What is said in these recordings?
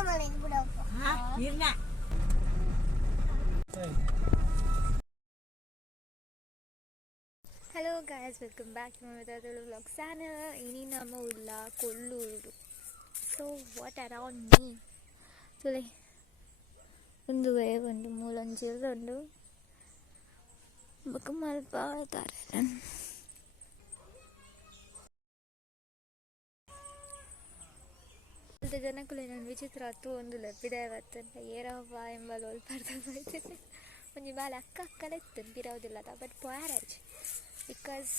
Hello guys, welcome back to Mamitha Tulu vlog channel. Ini nama ulla kolluru. So what around me? Today, ಒಂದು ಮೂಲಂಜಿ ಒಂದು ಬೊಕ್ಕ ಮಲ್ಪ ಆಯ್ತಾರೆ. ಜನಕ್ಕೂ ನಾನು ವಿಚಿತ್ರ ಹತ್ತು ಒಂದು ಲಭ್ಯದವತ್ತಂತ ಏರವ್ವ ಎಂಬಲ್ಲಿ ಒಲ್ಪರ್ದ ಬೈತೇನೆ ಒಂಜಿ ಬಾಲ ಅಕ್ಕಲೆ ಇತ್ತು ಬಿರೋದಿಲ್ಲ ಬಟ್ ಪಾರೇಜ್ ಬಿಕಾಸ್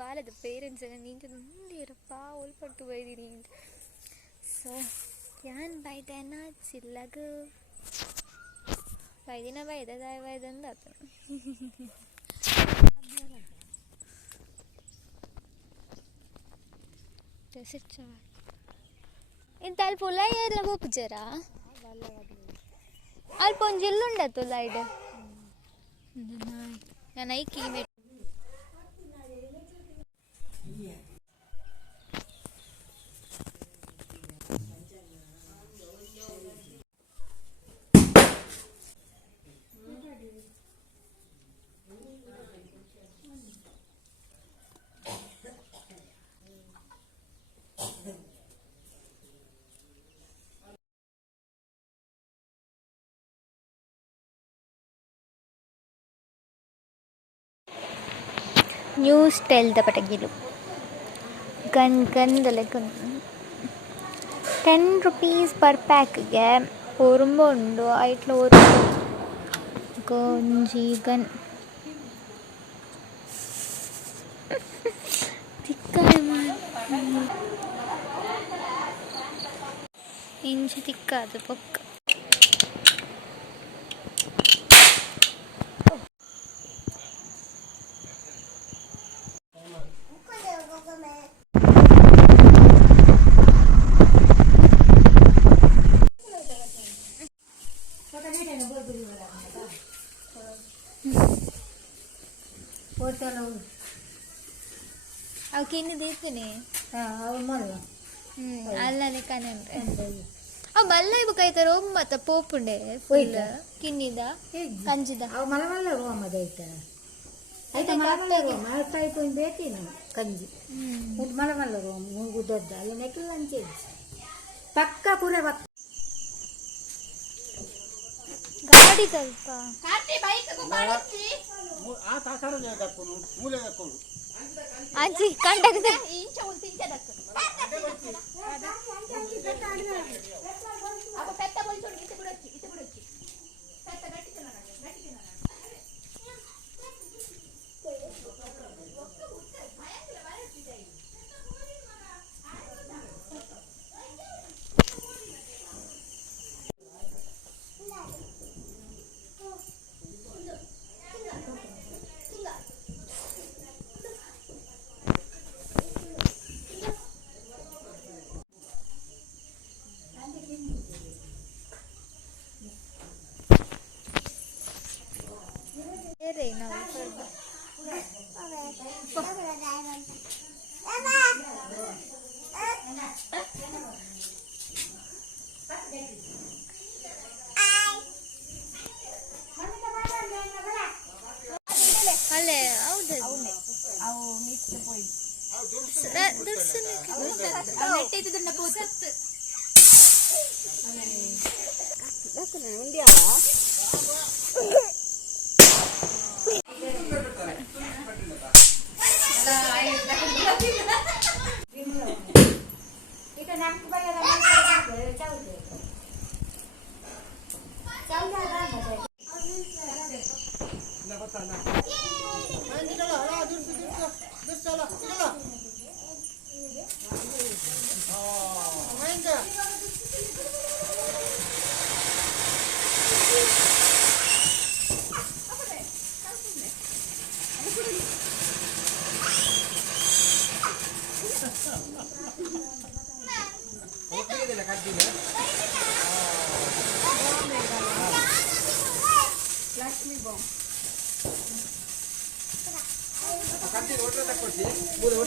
ಬಾಲದ ಪೇರೆಂಟ್ಸ್ ನಿಂತು ಮುಂದಿರಪ್ಪ ಒಲ್ಪಟ್ಟು ಬೈದೀನಿ ಅಂತ. ಸೊ ಯಾನ್ ಬೈದೇನ ಚಿಲ್ಲಗು ಬೈದಿನ ಬೈದಂದ ಇಂತ ಅಲ್ಪ ಉಲಾಯಿ ಎಲ್ಲ ಗೊಪ್ಪುಜರ ಅಲ್ಪ ಒಂದು ಜಿಲ್ಲುಂಡತ್ತು ಉಲಾಯ್ಡ್ ನಾನು ಐಕಿ ನ್ಯೂ ಸ್ಟೈಲ್ದ ಪಟಗಿಲು ಗಂದಲೆ 10 rupees per ಪ್ಯಾಕ್ಗೆ ಒರುಂಬ ಉಂಡು ಐಟ್ಲ ಒಂಜಿ ಗನ್ ಇಂಚಿ ತಿಕ್ಕಾದು ಪೊಕ್ಕ ಅವಕ್ಕೆ ದೀರ್ತೀನಿ ಅಲ್ಲನೆ ಕನೆಂದ್ರೆ ಅವು ಮಲ್ಲ ಇವು ಕೈತಾರ ಒಮ್ಮತ್ತ ಪೋಪುಂಡೆ ಫುಲ್ ಕಿನ್ನಿದ ಕಂಜಿದ ಅವು ಮಲಮಲ್ಲ ರೋಮದ ಐತ ಆಯ್ತಾ ಮಲಮಲ್ಲ ರೋಮ ಕೈಕೊಂಡು ಬೇಕೇನ ಕಂಜಿ ಮುಟ್ಟು ಮಲಮಲ್ಲ ರೋಮ ಮೂಗು ದೊಡ್ಡ ಅಲ್ಲಿ ನೆಕ್ಕಿಲ್ಲ ಅಂಚೆ ಪಕ್ಕ ಪೂರೆ ಬತ್ತ ಗಾಡಿ ಸ್ವಲ್ಪ ಆಂಚಿ ಕಂಡಕ್ದ ಅಲ್ಲೇ ಹೌದು ಅವು ಮಿಕ್ಸ್ ಪೋಯ್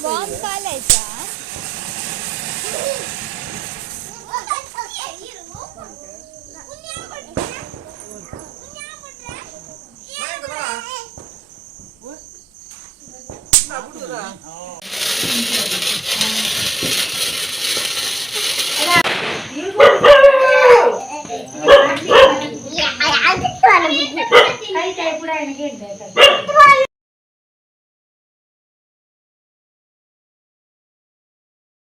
ಬಾಂಬ್ ಕಾಲಾಯ್ತಾ